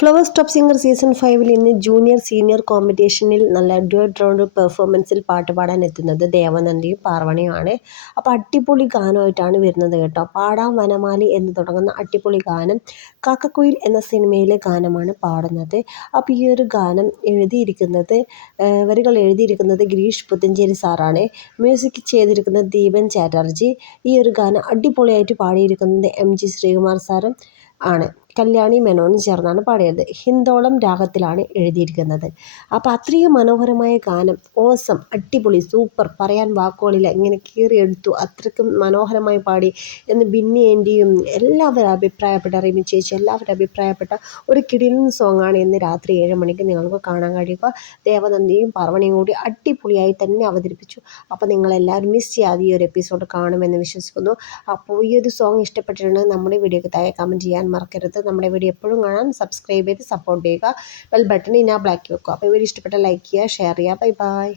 Flowers top singer season 5 ഇന്ന് junior senior കോമ്പറ്റീഷനിൽ നല്ല duet round പെർഫോമൻസിൽ പാട്ട് പാടാൻ എത്തുന്നത് ദേവനന്ദിയും പാർവണിയുമാണ്. അപ്പോൾ അടിപൊളി ഗാനമായിട്ടാണ് വരുന്നത് കേട്ടോ. പാടാം വനമാലി എന്ന് തുടങ്ങുന്ന അടിപൊളി ഗാനം കാക്കക്കുയിൽ എന്ന സിനിമയിലെ ഗാനമാണ് പാടുന്നത്. അപ്പോൾ ഈ ഒരു ഗാനം വരികൾ എഴുതിയിരിക്കുന്നത് ഗിരീഷ് പുത്തഞ്ചേരി സാറാണ്. മ്യൂസിക് ചെയ്തിരിക്കുന്നത് ദീപൻ ചാറ്റർജി. ഈ ഒരു ഗാനം അടിപൊളിയായിട്ട് പാടിയിരിക്കുന്നത് MG ശ്രീകുമാർ സാറും ആണ്. കല്യാണി മേനോനും ചേർന്നാണ് പാടിയത്. ഹിന്ദോളം രാഗത്തിലാണ് എഴുതിയിരിക്കുന്നത്. അപ്പോൾ അത്രയും മനോഹരമായ ഗാനം, ഓസം, അടിപൊളി, സൂപ്പർ, പറയാൻ വാക്കുകളില്ല, ഇങ്ങനെ കീറിയെടുത്തു, അത്രയ്ക്കും മനോഹരമായി പാടി എന്ന് ബിന്നി ആൻറ്റിയും എല്ലാവരും അഭിപ്രായപ്പെട്ട, റിമി ചേച്ചി എല്ലാവരും അഭിപ്രായപ്പെട്ട ഒരു കിടിലൻ സോങ്ങാണ് ഇന്ന് രാത്രി 7 മണിക്ക് നിങ്ങൾക്ക് കാണാൻ കഴിയുക. ദേവനന്ദിയും പാർവണിയും കൂടി അടിപൊളിയായി തന്നെ അവതരിപ്പിച്ചു. അപ്പോൾ നിങ്ങളെല്ലാവരും മിസ് ചെയ്യാതെ ഈ ഒരു എപ്പിസോഡ് കാണുമെന്ന് വിശ്വസിക്കുന്നു. അപ്പോൾ ഈ ഒരു സോങ് ഇഷ്ടപ്പെട്ടിട്ടുണ്ടെങ്കിൽ നമ്മുടെ വീഡിയോക്ക് താഴെ കമൻറ്റ് ചെയ്യാൻ മറക്കരുത്. നമ്മുടെ വീഡിയോ എപ്പോഴും കാണാൻ സബ്സ്ക്രൈബ് ചെയ്ത് സപ്പോർട്ട് ചെയ്യുക. ബെൽ ബട്ടൺ ഇനാബിൾ ആക്കി വെക്കുക. അപ്പോൾ വീഡിയോ ഇഷ്ടപ്പെട്ട ലൈക്ക് ചെയ്യുക, ഷെയർ ചെയ്യുക. Bye bye.